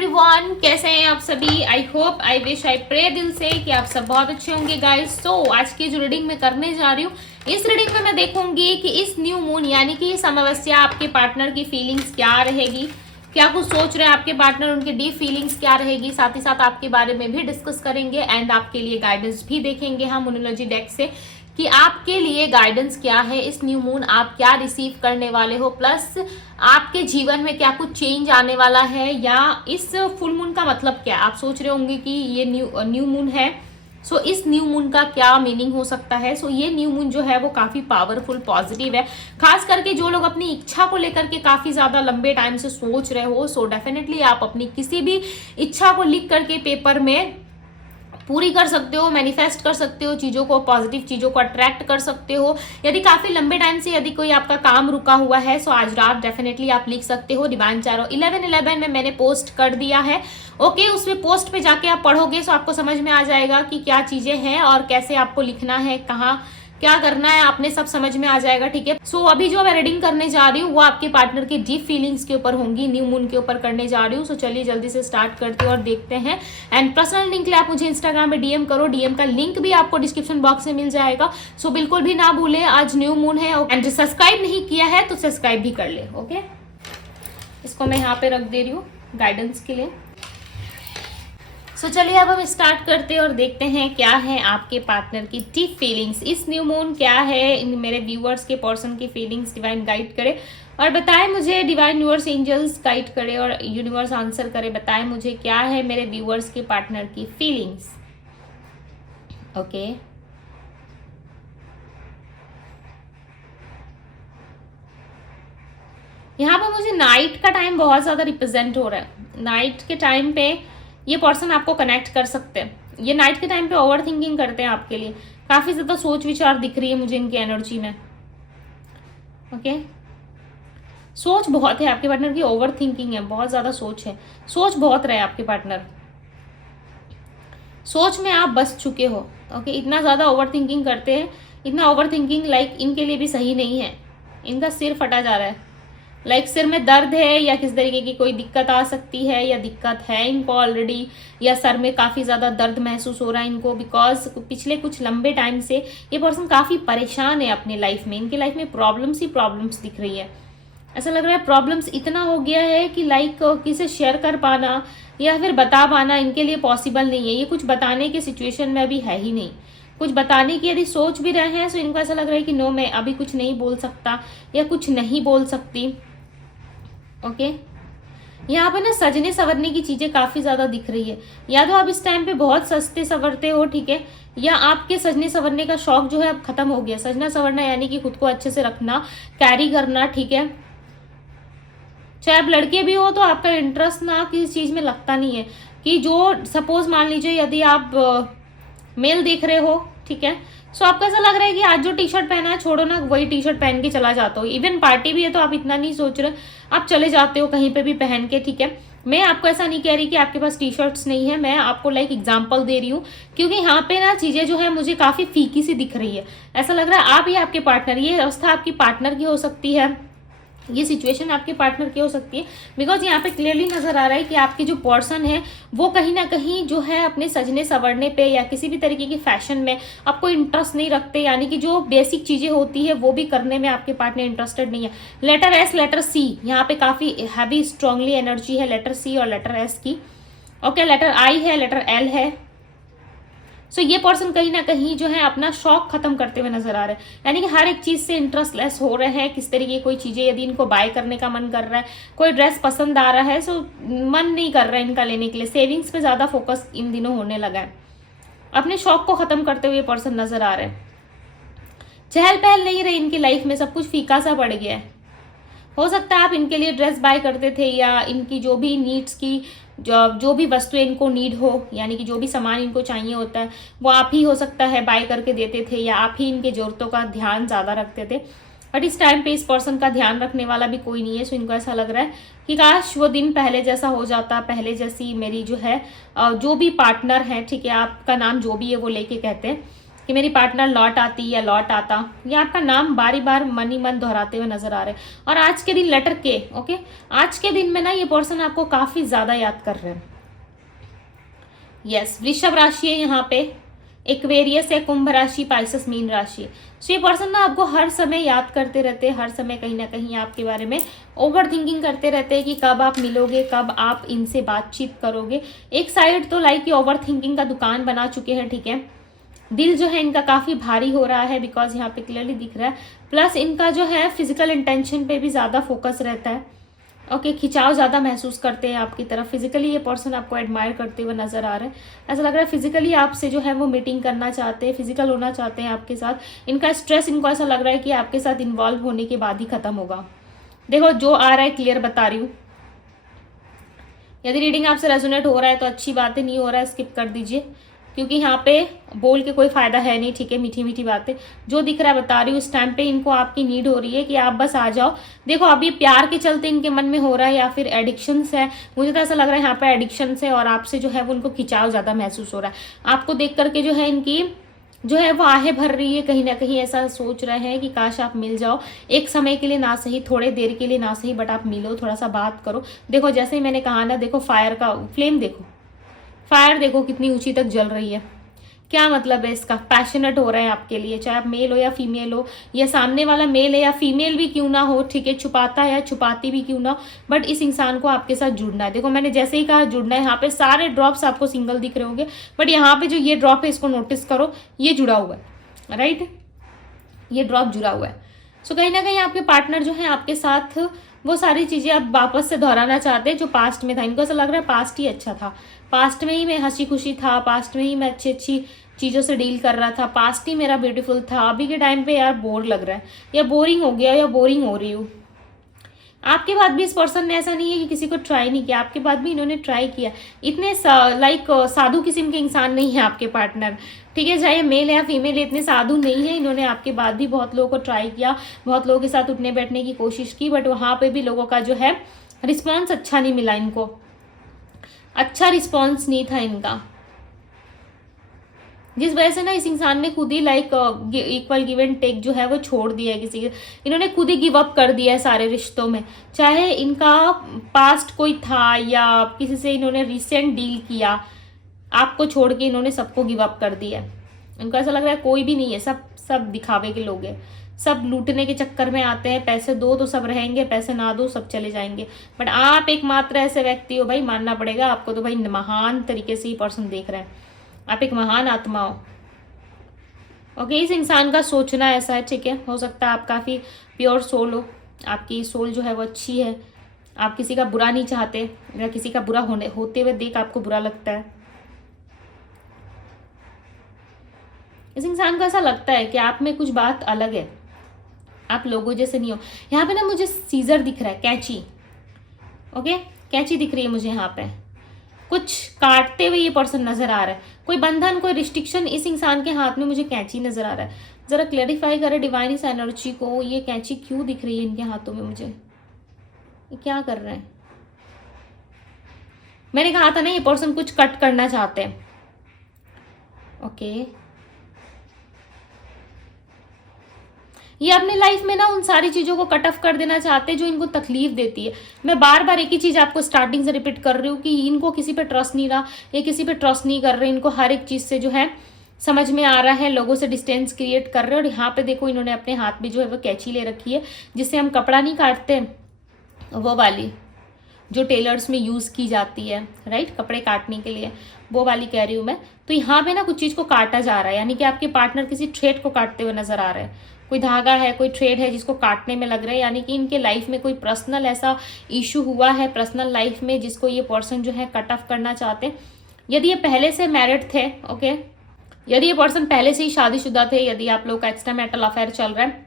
Everyone, कैसे हैं आप सभी। I hope, I wish, I pray दिल से कि आप सब बहुत अच्छे होंगे गाइस। सो आज की जो रीडिंग मैं करने जा रही हूँ, इस रीडिंग में मैं देखूंगी कि इस न्यू मून यानी कि इस अमावस्या आपके पार्टनर की फीलिंग्स क्या रहेगी, क्या कुछ सोच रहे हैं आपके पार्टनर, उनकी डीप फीलिंग्स क्या रहेगी। साथ ही साथ आपके बारे में भी डिस्कस करेंगे एंड आपके लिए गाइडेंस भी देखेंगे हम यूनोलॉजी डेक से कि आपके लिए गाइडेंस क्या है। इस न्यू मून आप क्या रिसीव करने वाले हो, प्लस आपके जीवन में क्या कुछ चेंज आने वाला है, या इस फुल मून का मतलब क्या है। आप सोच रहे होंगे कि ये न्यू मून है, सो इस न्यू मून का क्या मीनिंग हो सकता है। सो ये न्यू मून जो है वो काफी पावरफुल पॉजिटिव है, खास करके जो लोग अपनी इच्छा को लेकर के काफी ज्यादा लंबे टाइम से सोच रहे हो। सो डेफिनेटली आप अपनी किसी भी इच्छा को लिख करके पेपर में पूरी कर सकते हो, मैनिफेस्ट कर सकते हो, चीज़ों को, पॉजिटिव चीज़ों को अट्रैक्ट कर सकते हो। यदि काफ़ी लंबे टाइम से यदि कोई आपका काम रुका हुआ है, सो आज रात डेफिनेटली आप लिख सकते हो। डिवाइन चारो 11/11 में मैंने पोस्ट कर दिया है। ओके, उसमें पोस्ट पे जाके आप पढ़ोगे सो आपको समझ में आ जाएगा कि क्या चीज़ें हैं और कैसे आपको लिखना है, कहाँ क्या करना है, आपने सब समझ में आ जाएगा। ठीक है, सो अभी जो मैं रीडिंग करने जा रही हूँ वो आपके पार्टनर की डीप फीलिंग्स के ऊपर होंगी, न्यू मून के ऊपर करने जा रही हूँ। सो चलिए जल्दी से स्टार्ट करते हैं और देखते हैं। एंड पर्सनल लिंक के लिए आप मुझे इंस्टाग्राम में डीएम करो, डीएम का लिंक भी आपको डिस्क्रिप्शन बॉक्स में मिल जाएगा। सो बिल्कुल भी ना भूलें, आज न्यू मून है एंड जो सब्सक्राइब नहीं किया है तो सब्सक्राइब भी कर ले। ओके, इसको मैं यहाँ पे रख दे रही हूँ गाइडेंस के लिए। सो चलिए अब हम स्टार्ट करते हैं और देखते हैं क्या है आपके पार्टनर की डीप फीलिंग्स। इस न्यू मून क्या है, इन मेरे व्यूअर्स के पर्सन की फीलिंग्स डिवाइन गाइड करे और बताएं मुझे। डिवाइन यूनिवर्स एंजल्स गाइड करे और यूनिवर्स आंसर करे, बताएं मुझे क्या है मेरे व्यूअर्स के पार्टनर की फीलिंग्स। ओके, यहाँ पे मुझे नाइट का टाइम बहुत ज्यादा रिप्रेजेंट हो रहा है। नाइट के टाइम पे ये पर्सन आपको कनेक्ट कर सकते हैं। ये नाइट के टाइम पे ओवर थिंकिंग करते हैं आपके लिए, काफी ज्यादा सोच विचार दिख रही है मुझे इनकी एनर्जी में। ओके, सोच बहुत है आपके पार्टनर की, ओवर थिंकिंग है, बहुत ज्यादा सोच है, सोच बहुत रहे आपके पार्टनर, सोच में आप बस चुके हो। ओके, इतना ज्यादा ओवर थिंकिंग करते हैं, इतना ओवर थिंकिंग लाइक इनके लिए भी सही नहीं है। इनका सिर फटा जा रहा है, लाइक सिर में दर्द है या किस तरीके की कोई दिक्कत आ सकती है, या दिक्कत है इनको ऑलरेडी, या सर में काफ़ी ज़्यादा दर्द महसूस हो रहा है इनको, बिकॉज पिछले कुछ लंबे टाइम से ये पर्सन काफ़ी परेशान है अपनी लाइफ में। इनकी लाइफ में प्रॉब्लम्स ही प्रॉब्लम्स दिख रही है। ऐसा लग रहा है प्रॉब्लम्स इतना हो गया है कि लाइक किसे शेयर कर पाना या फिर बता पाना इनके लिए पॉसिबल नहीं है। ये कुछ बताने के सिचुएशन में अभी है ही नहीं। कुछ बताने की यदि सोच भी रहे हैं तो इनको ऐसा लग रहा है कि नो, मैं अभी कुछ नहीं बोल सकता या कुछ नहीं बोल सकती। ओके, यहाँ पे ना सजने संवरने की चीजें काफी ज्यादा दिख रही है। या तो आप इस टाइम पे बहुत सस्ते संवरते हो, ठीक है, या आपके सजने संवरने का शौक जो है अब खत्म हो गया। सजना संवरना यानी कि खुद को अच्छे से रखना, कैरी करना, ठीक है। चाहे आप लड़के भी हो तो आपका इंटरेस्ट ना किसी चीज में लगता नहीं है। कि जो सपोज मान लीजिए यदि आप मेल देख रहे हो, ठीक है, सो आपको ऐसा लग रहा है कि आज जो टी शर्ट पहना है छोड़ो ना, वही टी शर्ट पहन के चला जाता हो। इवन पार्टी भी है तो आप इतना नहीं सोच रहे, आप चले जाते हो कहीं पे भी पहन के, ठीक है। मैं आपको ऐसा नहीं कह रही कि आपके पास टी शर्ट्स नहीं है, मैं आपको लाइक एग्जांपल दे रही हूँ, क्योंकि यहाँ पे ना चीजें जो है मुझे काफी फीकी सी दिख रही है। ऐसा लग रहा है आप या आपके पार्टनर, ये अवस्था आपकी पार्टनर की हो सकती है, ये सिचुएशन आपके पार्टनर की हो सकती है। बिकॉज यहाँ पे क्लियरली नजर आ रहा है कि आपकी जो पर्सन है वो कहीं ना कहीं जो है अपने सजने संवरने पे या किसी भी तरीके की फैशन में आपको इंटरेस्ट नहीं रखते, यानी कि जो बेसिक चीजें होती है वो भी करने में आपके पार्टनर इंटरेस्टेड नहीं है। लेटर एस, लेटर सी, यहाँ पे काफी हैवी स्ट्रांगली एनर्जी है लेटर सी और लेटर एस की। ओके, लेटर आई है, लेटर एल है। सो ये पर्सन कहीं ना कहीं जो है अपना शौक खत्म करते हुए नजर आ रहे हैं, यानी कि हर एक चीज से इंटरेस्ट लेस हो रहे हैं। किस तरीके की कोई चीजें यदि इनको बाय करने का मन कर रहा है, कोई ड्रेस पसंद आ रहा है, सो मन नहीं कर रहा है इनका लेने के लिए। सेविंग्स पे ज्यादा फोकस इन दिनों होने लगा है, अपने शौक को खत्म करते हुए पर्सन नजर आ रहे हैं। चहल पहल नहीं रही इनकी लाइफ में, सब कुछ फीका सा पड़ गया है। हो सकता है आप इनके लिए ड्रेस बाय करते थे, या इनकी जो भी नीड्स की जो भी वस्तुएं इनको नीड हो, यानी कि जो भी सामान इनको चाहिए होता है वो आप ही हो सकता है बाय करके देते थे, या आप ही इनके जरूरतों का ध्यान ज़्यादा रखते थे। बट इस टाइम पे इस पर्सन का ध्यान रखने वाला भी कोई नहीं है। सो इनको ऐसा लग रहा है कि काश वो दिन पहले जैसा हो जाता, पहले जैसी मेरी जो है जो भी पार्टनर है, ठीक है, आपका नाम जो भी है वो लेके कहते हैं कि मेरी पार्टनर लौट आती या लौट आता। ये आपका नाम बारी बार मन ही मन दोहराते हुए नजर आ रहे हैं। और आज के दिन लेटर के, ओके, आज के दिन में ना ये पर्सन आपको काफी ज्यादा याद कर रहे हैं। यस, वृषभ राशि है यहाँ पे, एक्वेरियस है, कुंभ राशि, पाइसेस मीन राशि। तो ये पर्सन ना आपको हर समय याद करते रहते हैं, हर समय कहीं ना कहीं आपके बारे में ओवर थिंकिंग करते रहते हैं कि कब आप मिलोगे, कब आप इनसे बातचीत करोगे। एक साइड तो लाइक ये ओवर थिंकिंग का दुकान बना चुके हैं, ठीक है। दिल जो है इनका काफी भारी हो रहा है, बिकॉज यहाँ पे क्लियरली दिख रहा है। प्लस इनका जो है फिजिकल इंटेंशन पे भी ज्यादा फोकस रहता है, ओके। खिंचाव ज़्यादा महसूस करते हैं आपकी तरफ। फिजिकली ये पर्सन आपको एडमायर करते हुए नजर आ रहे हैं। ऐसा लग रहा है फिजिकली आपसे जो है वो मीटिंग करना चाहते हैं, फिजिकल होना चाहते हैं आपके साथ। इनका स्ट्रेस इनको ऐसा लग रहा है कि आपके साथ इन्वॉल्व होने के बाद ही खत्म होगा। देखो जो आ रहा है क्लियर बता रही हूँ। यदि रीडिंग आपसे रेजोनेट हो रहा है तो अच्छी बात है, नहीं हो रहा है स्किप कर दीजिए, क्योंकि यहाँ पे बोल के कोई फायदा है नहीं, ठीक है। मीठी मीठी बातें जो दिख रहा है बता रही हूँ। इस टाइम पे इनको आपकी नीड हो रही है कि आप बस आ जाओ। देखो अभी प्यार के चलते इनके मन में हो रहा है या फिर एडिक्शंस है, मुझे तो ऐसा लग रहा है यहाँ पे एडिक्शंस है और आपसे जो है वो उनको खिंचाव ज्यादा महसूस हो रहा है। आपको देख करके जो है इनकी जो है वो आहें भर रही है, कहीं ना कहीं ऐसा सोच रहे हैं कि काश आप मिल जाओ, एक समय के लिए ना सही, थोड़े देर के लिए ना सही, बट आप मिलो, थोड़ा सा बात करो। देखो जैसे ही मैंने कहा ना, देखो फायर का फ्लेम देखो, फायर देखो कितनी ऊंची तक जल रही है। क्या मतलब है इसका? पैशनेट हो रहे हैं आपके लिए, चाहे आप मेल हो या फीमेल हो, या सामने वाला मेल है या फीमेल भी क्यों ना हो, ठीक है। छुपाता है या छुपाती भी क्यों ना हो, बट इस इंसान को आपके साथ जुड़ना है। देखो मैंने जैसे ही कहा जुड़ना है, यहाँ पे सारे ड्रॉप्स आपको सिंगल दिख रहे होंगे, बट यहाँ पे जो ये ड्रॉप है इसको नोटिस करो, ये जुड़ा हुआ है, राइट, ये ड्रॉप जुड़ा हुआ है। सो कहीं ना कहीं आपके पार्टनर जो है आपके साथ वो सारी चीजें अब वापस से दोहराना चाहते हैं जो पास्ट में था। इनको ऐसा लग रहा है पास्ट ही अच्छा था, पास्ट में ही मैं हंसी खुशी था, पास्ट में ही मैं अच्छी अच्छी चीज़ों से डील कर रहा था, पास्ट ही मेरा ब्यूटीफुल था। अभी के टाइम पे यार बोर लग रहा है, या बोरिंग हो गया, या बोरिंग हो रही हूँ। आपके बाद भी इस पर्सन ने, ऐसा नहीं है कि किसी को ट्राई नहीं किया, आपके बाद भी इन्होंने ट्राई किया। इतने लाइक साधु किस्म के इंसान नहीं है आपके पार्टनर, ठीक है। चाहे मेल या फीमेल, इतने साधु नहीं है। इन्होंने आपके बाद भी बहुत लोगों को ट्राई किया, बहुत लोगों के साथ उठने बैठने की कोशिश की, बट वहां पे भी लोगों का जो है रिस्पॉन्स अच्छा नहीं मिला इनको, अच्छा रिस्पॉन्स नहीं था इनका, जिस वजह से ना इस इंसान ने खुद ही like equal give and take जो है वो छोड़ दिया है किसी के। इन्होंने खुद ही गिव अप कर दिया है सारे रिश्तों में, चाहे इनका पास्ट कोई था या किसी से इन्होंने रिसेंट डील किया, आपको छोड़ के इन्होंने सबको गिव अप कर दिया है। इनको ऐसा लग रहा है कोई भी नहीं है, सब सब दिखावे के लोग हैं, सब लूटने के चक्कर में आते हैं। पैसे दो तो सब रहेंगे, पैसे ना दो सब चले जाएंगे। बट आप एकमात्र ऐसे व्यक्ति हो भाई, मानना पड़ेगा आपको, तो भाई महान तरीके से ही पर्सन देख रहे हैं, आप एक महान आत्मा हो, ओके। इस इंसान का सोचना ऐसा है, ठीक है। हो सकता है आप काफ़ी प्योर सोल हो, आपकी सोल जो है वो अच्छी है, आप किसी का बुरा नहीं चाहते, या किसी का बुरा होते हुए देख आपको बुरा लगता है। इस इंसान को ऐसा लगता है कि आप में कुछ बात अलग है, आप लोगों जैसे नहीं हो। यहाँ पे ना मुझे सीजर दिख रहा है, कैंची, ओके, कैंची दिख रही है मुझे यहाँ पे, कुछ काटते हुए ये पर्सन नजर आ रहा है, कोई बंधन, कोई रिस्ट्रिक्शन इस इंसान के हाथ में मुझे कैंची नजर आ रहा है। जरा क्लैरिफाई करें डिवाइन इस एनर्जी को, ये कैंची क्यों दिख रही है इनके हाथों में मुझे, ये क्या कर रहे हैं? मैंने कहा था ना ये पर्सन कुछ कट करना चाहते हैं, ओके। ये अपनी लाइफ में ना उन सारी चीजों को कट ऑफ कर देना चाहते हैं जो इनको तकलीफ देती है। मैं बार बार एक ही चीज आपको स्टार्टिंग से रिपीट कर रही हूँ कि इनको किसी पे ट्रस्ट नहीं रहा, ये किसी पे ट्रस्ट नहीं कर रहे, इनको हर एक चीज से जो है समझ में आ रहा है, लोगों से डिस्टेंस क्रिएट कर रहे हैं। और यहाँ पे देखो इन्होंने अपने हाथ में जो है वो कैंची ले रखी है, जिससे हम कपड़ा नहीं काटते, वो वाली जो टेलर्स में यूज़ की जाती है, राइट, कपड़े काटने के लिए, वो वाली कह रही हूँ मैं। तो यहाँ पे ना कुछ चीज़ को काटा जा रहा है, यानी कि आपके पार्टनर किसी थ्रेड को काटते हुए नजर आ रहे हैं। कोई धागा है, कोई थ्रेड है जिसको काटने में लग रहा है, यानी कि इनके लाइफ में कोई पर्सनल ऐसा इशू हुआ है पर्सनल लाइफ में जिसको ये पर्सन जो है कट ऑफ करना चाहते हैं। यदि ये पहले से मैरिड थे, ओके, यदि ये पर्सन पहले से ही शादीशुदा थे, यदि आप लोग का एक्स्ट्रा मैरिटल अफेयर चल रहा है,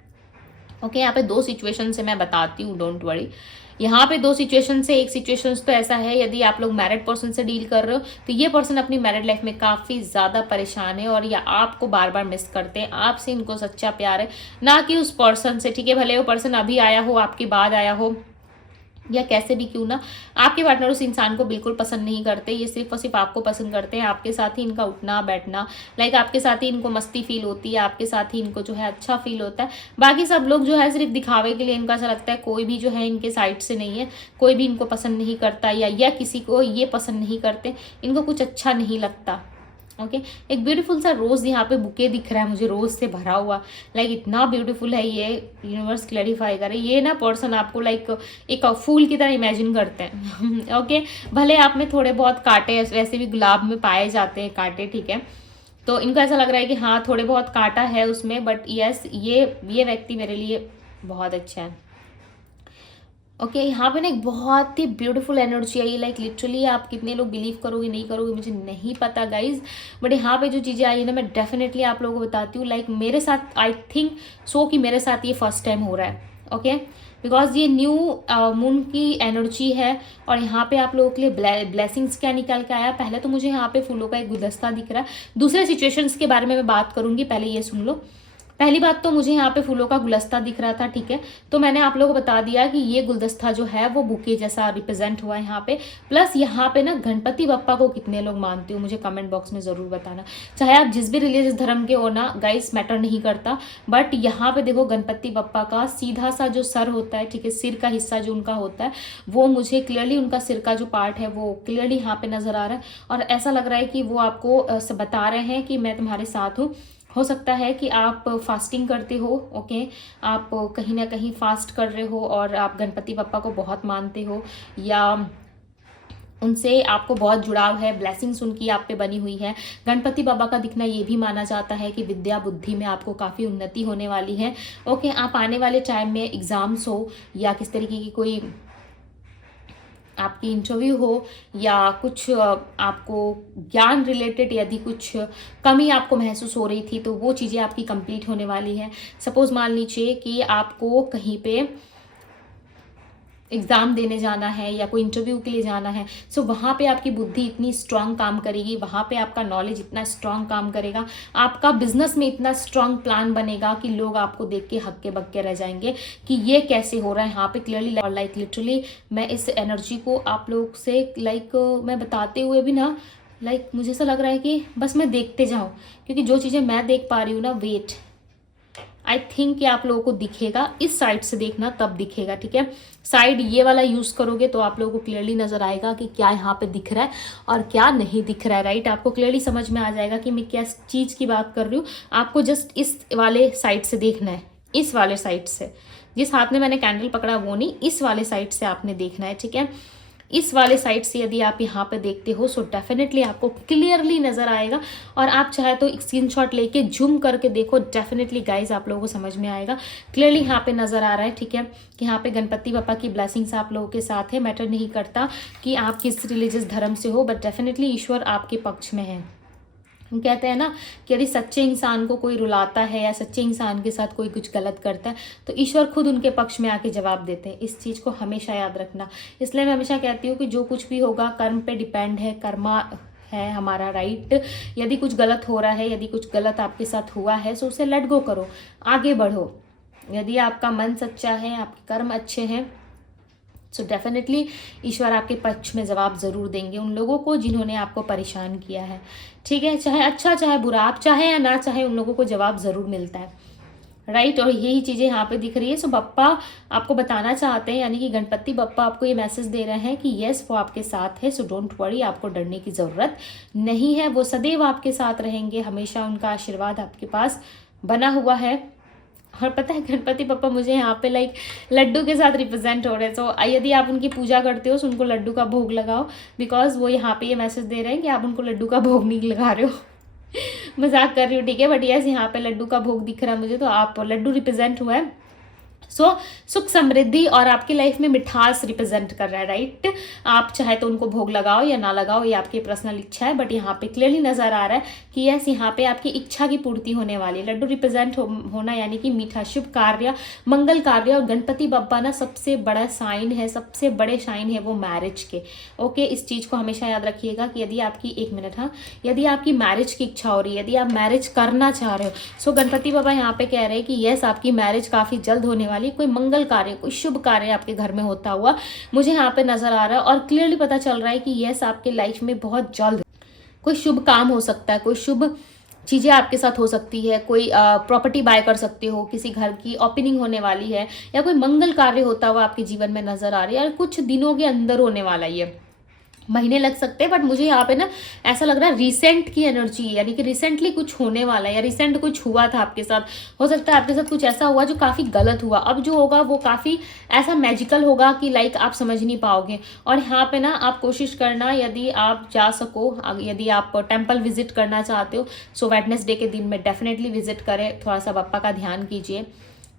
ओके। यहाँ पे दो सिचुएशन से मैं बताती हूँ, डोंट वरी। यहाँ पे दो सिचुएशन से, एक सिचुएशन तो ऐसा है यदि आप लोग मैरिड पर्सन से डील कर रहे हो तो ये पर्सन अपनी मैरिड लाइफ में काफी ज्यादा परेशान है, और या आपको बार बार मिस करते हैं, आपसे इनको सच्चा प्यार है, ना कि उस पर्सन से, ठीक है। भले वो पर्सन अभी आया हो, आपके बाद आया हो, या कैसे भी क्यों ना, आपके पार्टनर उस इंसान को बिल्कुल पसंद नहीं करते, ये सिर्फ और सिर्फ आपको पसंद करते हैं। आपके साथ ही इनका उठना बैठना, लाइक आपके साथ ही इनको मस्ती फील होती है, आपके साथ ही इनको जो है अच्छा फील होता है। बाकी सब लोग जो है सिर्फ दिखावे के लिए, इनका ऐसा लगता है कोई भी जो है इनके साइड से नहीं है, कोई भी इनको पसंद नहीं करता, या किसी को ये पसंद नहीं करते, इनको कुछ अच्छा नहीं लगता। ओके एक ब्यूटीफुल सा रोज यहाँ पे बुके दिख रहा है मुझे, रोज से भरा हुआ, लाइक इतना ब्यूटीफुल है ये। यूनिवर्स क्लैरिफाई करे, ये ना पर्सन आपको लाइक एक फूल की तरह इमेजिन करते हैं। ओके भले आप में थोड़े बहुत कांटे, वैसे भी गुलाब में पाए जाते हैं कांटे, ठीक है, तो इनको ऐसा लग रहा है कि हाँ थोड़े बहुत कांटा है उसमें, बट यस ये व्यक्ति मेरे लिए बहुत अच्छा है। ओके यहाँ पे ना एक बहुत ही ब्यूटीफुल एनर्जी आई है, लाइक लिटरली आप कितने लोग बिलीव करोगे नहीं करोगे मुझे नहीं पता गाइज, बट यहाँ पे जो चीज़ें आई है ना मैं डेफिनेटली आप लोगों को बताती हूँ। लाइक मेरे साथ आई थिंक सो कि मेरे साथ ये फर्स्ट टाइम हो रहा है। ओके बिकॉज ये न्यू मून की एनर्जी है, और यहाँ पे आप लोगों के लिए ब्लेसिंग्स क्या निकल के आया। पहले तो मुझे यहाँ पे फूलों का एक गुलदस्ता दिख रहा है, दूसरे सिचुएशंस के बारे में मैं बात करूंगी, पहले ये सुन लो। पहली बात तो मुझे यहाँ पे फूलों का गुलदस्ता दिख रहा था, ठीक है, तो मैंने आप लोगों को बता दिया कि ये गुलदस्ता जो है वो बुके जैसा रिप्रेजेंट हुआ है यहाँ पे। प्लस यहाँ पे ना गणपति बप्पा को कितने लोग मानते हो मुझे कमेंट बॉक्स में ज़रूर बताना, चाहे आप जिस भी रिलीजियस धर्म के हो ना गाइस, मैटर नहीं करता, बट यहाँ पे देखो गणपति बप्पा का सीधा सा जो सर होता है, ठीक है, सिर का हिस्सा जो उनका होता है वो मुझे क्लियरली, उनका सिर का जो पार्ट है वो क्लियरली यहाँ पे नजर आ रहा है, और ऐसा लग रहा है कि वो आपको बता रहे हैं कि मैं तुम्हारे साथ हूँ। हो सकता है कि आप फास्टिंग करते हो, ओके, आप कहीं ना कहीं फास्ट कर रहे हो और आप गणपति बप्पा को बहुत मानते हो, या उनसे आपको बहुत जुड़ाव है, ब्लेसिंग्स उनकी आप पे बनी हुई है। गणपति बाबा का दिखना ये भी माना जाता है कि विद्या बुद्धि में आपको काफ़ी उन्नति होने वाली है। ओके आप आने वाले टाइम में एग्ज़ाम्स हो या किस तरीके की कोई आपकी इंटरव्यू हो, या कुछ आपको ज्ञान रिलेटेड यदि कुछ कमी आपको महसूस हो रही थी तो वो चीज़ें आपकी कंप्लीट होने वाली है। सपोज मान लीजिए कि आपको कहीं पे एग्ज़ाम देने जाना है या कोई इंटरव्यू के लिए जाना है, सो वहाँ पे आपकी बुद्धि इतनी स्ट्रांग काम करेगी, वहाँ पे आपका नॉलेज इतना स्ट्रांग काम करेगा, आपका बिजनेस में इतना स्ट्रांग प्लान बनेगा कि लोग आपको देख के हक्के बक्के रह जाएंगे कि ये कैसे हो रहा है यहाँ पे क्लियरली। और लाइक लिटरली मैं इस एनर्जी को आप लोग से लाइक मैं बताते हुए भी ना, लाइक मुझे ऐसा लग रहा है कि बस मैं देखते जाऊँ, क्योंकि जो चीज़ें मैं देख पा रही हूँ ना, वेट आई थिंक कि आप लोगों को दिखेगा, इस साइड से देखना तब दिखेगा, ठीक है, साइड ये वाला यूज़ करोगे तो आप लोगों को क्लियरली नज़र आएगा कि क्या यहाँ पे दिख रहा है और क्या नहीं दिख रहा है, राइट। आपको क्लियरली समझ में आ जाएगा कि मैं क्या चीज़ की बात कर रही हूँ। आपको जस्ट इस वाले साइड से देखना है, इस वाले साइड से, जिस हाथ में मैंने कैंडल पकड़ा वो नहीं, इस वाले साइड से आपने देखना है, ठीक है। इस वाले साइड से यदि आप यहाँ पे देखते हो सो डेफिनेटली आपको क्लियरली नज़र आएगा, और आप चाहे तो एक स्क्रीनशॉट लेके जूम करके देखो, डेफिनेटली गाइज आप लोगों को समझ में आएगा। क्लियरली यहाँ पे नज़र आ रहा है, ठीक है, कि यहाँ पे गणपति बप्पा की ब्लेसिंग्स आप लोगों के साथ है। मैटर नहीं करता कि आप किस रिलीजियस धर्म से हो, बट डेफिनेटली ईश्वर आपके पक्ष में है। हम कहते हैं ना कि यदि सच्चे इंसान को कोई रुलाता है या सच्चे इंसान के साथ कोई कुछ गलत करता है तो ईश्वर खुद उनके पक्ष में आके जवाब देते हैं। इस चीज़ को हमेशा याद रखना। इसलिए मैं हमेशा कहती हूँ कि जो कुछ भी होगा कर्म पे डिपेंड है, कर्मा है हमारा, राइट। यदि कुछ गलत हो रहा है, यदि कुछ गलत आपके साथ हुआ है तो उसे लेट गो करो, आगे बढ़ो। यदि आपका मन सच्चा है, आपके कर्म अच्छे हैं, सो डेफिनेटली ईश्वर आपके पक्ष में जवाब ज़रूर देंगे उन लोगों को जिन्होंने आपको परेशान किया है, ठीक है, चाहे अच्छा चाहे बुरा, आप चाहे या ना चाहे उन लोगों को जवाब ज़रूर मिलता है, राइट। और यही चीज़ें यहाँ पे दिख रही है। सो बप्पा आपको बताना चाहते हैं, यानी कि गणपति बप्पा आपको ये मैसेज दे रहे हैं कि यस वो आपके साथ है, सो डोंट वरी, आपको डरने की ज़रूरत नहीं है। वो सदैव आपके साथ रहेंगे, हमेशा उनका आशीर्वाद आपके पास बना हुआ है। और पता है गणपति बप्पा मुझे यहाँ पे लाइक लड्डू के साथ रिप्रेजेंट हो रहे हैं। तो यदि आप उनकी पूजा करते हो तो उनको लड्डू का भोग लगाओ, बिकॉज वो यहाँ पे ये मैसेज दे रहे हैं कि आप उनको लड्डू का भोग नहीं लगा रहे हो। मजाक कर रही हूँ, ठीक है, बट यस यहाँ पे लड्डू का भोग दिख रहा है मुझे, तो आप लड्डू रिप्रेजेंट हुआ है। सो सुख समृद्धि और आपकी लाइफ में मिठास रिप्रेजेंट कर रहा है, राइट। आप चाहे तो उनको भोग लगाओ या ना लगाओ, ये आपकी पर्सनल इच्छा है, बट यहाँ पे क्लियरली नजर आ रहा है कि यस यहाँ पे आपकी इच्छा की पूर्ति होने वाली है। लड्डू रिप्रेजेंट होना यानी कि मीठा, शुभ कार्य, मंगल कार्य। और गणपति बप्पा ना सबसे बड़ा साइन है, सबसे बड़े साइन है वो मैरिज के। ओके इस चीज को हमेशा याद रखिएगा कि यदि आपकी, एक मिनट, हाँ, यदि आपकी मैरिज की इच्छा हो रही है, यदि आप मैरिज करना चाह रहे हो, सो गणपति बाबा यहाँ पे कह रहे हैं कि यस आपकी मैरिज काफी जल्द होने वाली, वाली है। कोई मंगल कार्य, कोई शुभ कार्य आपके घर में होता हुआ मुझे यहाँ पे नजर आ रहा है, और क्लियरली पता चल रहा है कि यस, आपके लाइफ में बहुत जल्द कोई शुभ काम हो सकता है, कोई शुभ चीज़ें आपके साथ हो सकती है, कोई प्रॉपर्टी बाय कर सकते हो, किसी घर की ओपनिंग होने वाली है, या कोई मंगल कार्य होता हुआ आपके जीवन में नजर आ रही है, और कुछ दिनों के अंदर होने वाला ही है। महीने लग सकते हैं, बट मुझे यहाँ पे ना ऐसा लग रहा है रिसेंट की एनर्जी है, यानी कि रिसेंटली कुछ होने वाला है, या रिसेंट कुछ हुआ था आपके साथ। हो सकता है आपके साथ कुछ ऐसा हुआ जो काफ़ी गलत हुआ, अब जो होगा वो काफ़ी ऐसा मैजिकल होगा कि लाइक आप समझ नहीं पाओगे। और यहाँ पे ना आप कोशिश करना, यदि आप जा सको, यदि आप टेम्पल विजिट करना चाहते हो, सो वेडनेसडे के दिन में डेफिनेटली विजिट करें, थोड़ा सा बप्पा का ध्यान कीजिए,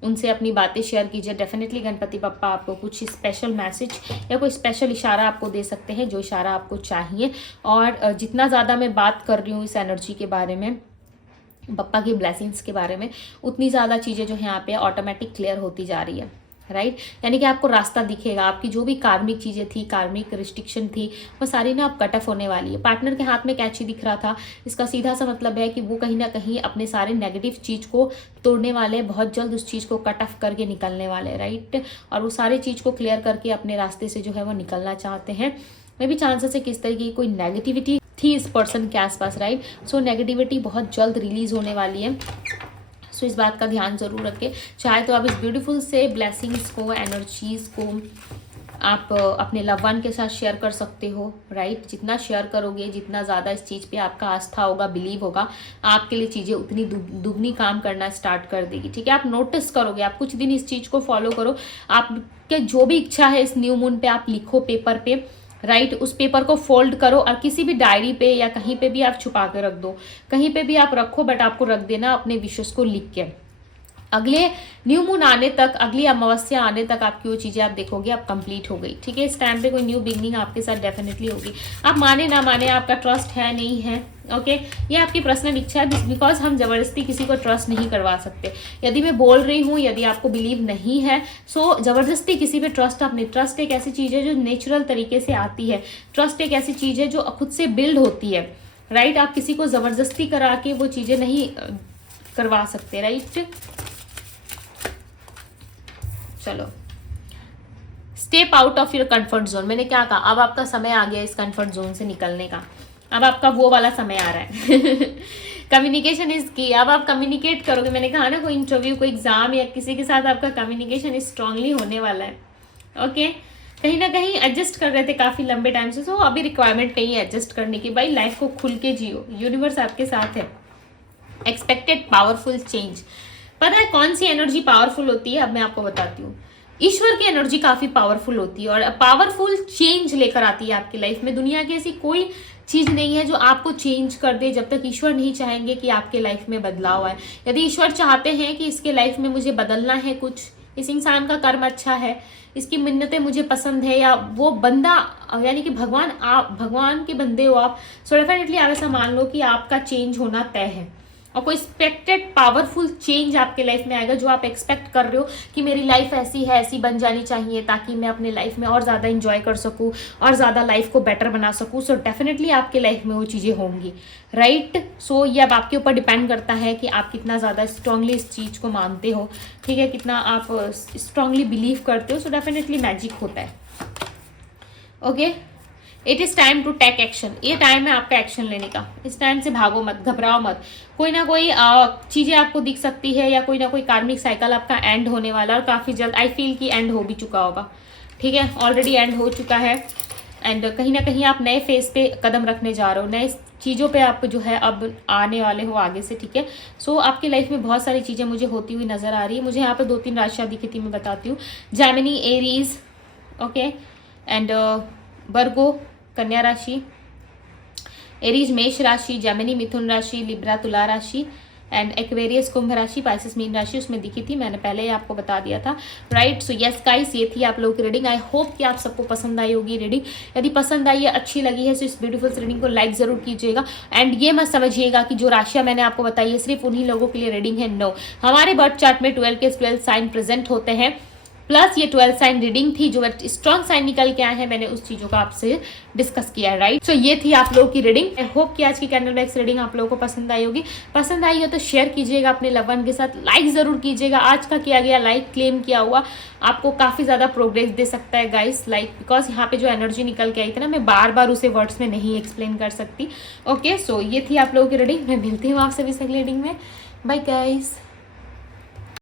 उनसे अपनी बातें शेयर कीजिए। डेफिनेटली गणपति बप्पा आपको कुछ स्पेशल मैसेज या कोई स्पेशल इशारा आपको दे सकते हैं, जो इशारा आपको चाहिए। और जितना ज़्यादा मैं बात कर रही हूँ इस एनर्जी के बारे में, बप्पा की ब्लेसिंग्स के बारे में, उतनी ज़्यादा चीज़ें जो है यहाँ पे ऑटोमेटिक क्लियर होती जा रही है, राइट। यानी कि आपको रास्ता दिखेगा, आपकी जो भी कार्मिक चीज़ें थी, कार्मिक रिस्ट्रिक्शन थी, वो सारी ना अब कट ऑफ होने वाली है। पार्टनर के हाथ में कैची दिख रहा था, इसका सीधा सा मतलब है कि वो कहीं ना कहीं अपने सारे नेगेटिव चीज़ को तोड़ने वाले, बहुत जल्द उस चीज़ को कट ऑफ करके निकलने वाले, राइट। और वो सारी चीज़ को क्लियर करके अपने रास्ते से जो है वो निकलना चाहते हैं। मे भी चांसेस है किस तरीके की कोई नेगेटिविटी थी इस पर्सन के आसपास, राइट। सो नेगेटिविटी बहुत जल्द रिलीज होने वाली है। सो इस बात का ध्यान जरूर रखें। चाहे तो आप इस ब्यूटीफुल से ब्लेसिंग्स को, एनर्जीज को आप अपने लव वन के साथ शेयर कर सकते हो, राइट। जितना शेयर करोगे, जितना ज़्यादा इस चीज़ पे आपका आस्था होगा, बिलीव होगा, आपके लिए चीज़ें उतनी दुगनी काम करना स्टार्ट कर देगी, ठीक है। आप नोटिस करोगे, आप कुछ दिन इस चीज़ को फॉलो करो, आपके जो भी इच्छा है इस न्यू मून पे आप लिखो पेपर पे, राइट। उस पेपर को फोल्ड करो और किसी भी डायरी पे या कहीं पे भी आप छुपा के रख दो, कहीं पे भी आप रखो, बट आपको रख देना अपने विशेष को लिख के। अगले न्यू मून आने तक, अगली अमावस्या आने तक आपकी वो चीज़ें आप देखोगे अब कंप्लीट हो गई, ठीक है। इस टाइम पे कोई न्यू बिगनिंग आपके साथ डेफिनेटली होगी। आप माने ना माने, आपका ट्रस्ट है नहीं है, ओके, ये आपकी पर्सनल इच्छा है, बिकॉज हम जबरदस्ती किसी को ट्रस्ट नहीं करवा सकते। यदि मैं बोल रही हूँ, यदि आपको बिलीव नहीं है, सो जबरदस्ती किसी पे ट्रस्ट आप नहीं। ट्रस्ट एक ऐसी चीज़ है जो नेचुरल तरीके से आती है, ट्रस्ट एक ऐसी चीज़ है जो खुद से बिल्ड होती है, राइट। आप किसी को जबरदस्ती करा के वो चीज़ें नहीं करवा सकते, राइट। चलो, step out of your comfort zone. मैंने क्या कहा, अब आपका समय आ गया इस कंफर्ट जोन से निकलने का। अब आपका वो वाला समय आ रहा है कम्युनिकेशन इज की। अब आप कम्युनिकेट करोगे। मैंने कहा ना, कोई इंटरव्यू, कोई एग्जाम या किसी के साथ आपका कम्युनिकेशन स्ट्रांगली होने वाला है, ओके। कहीं ना कहीं एडजस्ट कर रहे थे काफ़ी लंबे टाइम से, तो अभी रिक्वायरमेंट नहीं है एडजस्ट करने की। भाई लाइफ को खुल के जियो, यूनिवर्स आपके साथ है। Expected powerful change. पता है कौन सी एनर्जी पावरफुल होती है? अब मैं आपको बताती हूँ। ईश्वर की एनर्जी काफी पावरफुल होती है और पावरफुल चेंज लेकर आती है आपकी लाइफ में। दुनिया की ऐसी कोई चीज नहीं है जो आपको चेंज कर दे, जब तक ईश्वर नहीं चाहेंगे कि आपके लाइफ में बदलाव आए। यदि ईश्वर चाहते हैं कि इसके लाइफ में मुझे बदलना है, कुछ इस इंसान का कर्म अच्छा है, इसकी मिन्नतें मुझे पसंद है, या वो बंदा, यानी कि भगवान, आप भगवान के बंदे हो आप, सो डेफिनेटली आप ऐसा मान लो कि आपका चेंज होना तय है। और कोई एक्सपेक्टेड पावरफुल चेंज आपके लाइफ में आएगा, जो आप एक्सपेक्ट कर रहे हो कि मेरी लाइफ ऐसी है, ऐसी बन जानी चाहिए ताकि मैं अपने लाइफ में और ज़्यादा इंजॉय कर सकूं और ज़्यादा लाइफ को बेटर बना सकूं। सो डेफिनेटली आपके लाइफ में वो चीज़ें होंगी, राइट। सो ये अब आपके ऊपर डिपेंड करता है कि आप कितना ज़्यादा स्ट्रांगली इस चीज़ को मानते हो, ठीक है, कितना आप स्ट्रांगली बिलीव करते हो। सो डेफिनेटली मैजिक होता है, okay. It is time to take action. ये टाइम है आपका एक्शन लेने का। इस टाइम से भागो मत, घबराओ मत। कोई ना कोई चीज़ें आपको दिख सकती है, या कोई ना कोई कार्मिक साइकिल आपका एंड होने वाला है, और काफ़ी जल्द। आई फील कि एंड हो भी चुका होगा, ठीक है, ऑलरेडी एंड हो चुका है। एंड कहीं ना कहीं आप नए फेज पे कदम रखने जा रहे हो, नए चीज़ों पे आप जो है अब आने वाले हो आगे से, ठीक है। सो आपकी लाइफ में बहुत सारी चीज़ें मुझे होती हुई नज़र आ रही है। मुझे यहाँ पे 2-3 राशियाँ दिखी थी, मैं बताती हूँ। जेमिनी, एरीज, ओके, एंड वर्गो कन्या राशि, एरीज मेष राशि, जेमिनी मिथुन राशि, लिब्रा तुला राशि, एंड एक्वेरियस कुंभ राशि, पाइसेस मीन राशि उसमें दिखी थी, मैंने पहले ही आपको बता दिया था, राइट। सो यस गाइस, ये थी आप लोगों की रीडिंग। आई होप कि आप सबको पसंद आई होगी रीडिंग। यदि पसंद आई है, अच्छी लगी है, तो इस ब्यूटीफुल रीडिंग को लाइक जरूर कीजिएगा। एंड ये मत समझिएगा कि जो राशियां मैंने आपको बताई है सिर्फ उन्हीं लोगों के लिए रीडिंग है। नो, हमारे बर्थ चार्ट में 12 के 12 साइन प्रेजेंट होते हैं। प्लस ये 12 साइन रीडिंग थी, जो स्ट्रॉन्ग साइन निकल के आए हैं, मैंने उस चीज़ों का आपसे डिस्कस किया है, राइट। सो ये थी आप लोगों की रीडिंग। आई होप कि आज की कैंडल मैक्स रीडिंग आप लोगों को पसंद आई होगी। पसंद आई हो तो शेयर कीजिएगा अपने लव वन के साथ, लाइक ज़रूर कीजिएगा। आज का किया गया लाइक क्लेम किया हुआ आपको काफ़ी ज़्यादा प्रोग्रेस दे सकता है गाइस, लाइक बिकॉज यहाँ पे जो एनर्जी निकल के आई थी ना, मैं बार बार उसे वर्ड्स में नहीं एक्सप्लेन कर सकती। ओके, सो ये थी आप लोगों की रीडिंग। मैं मिलती हूँ आपसे भी अगली रीडिंग में। Bye guys.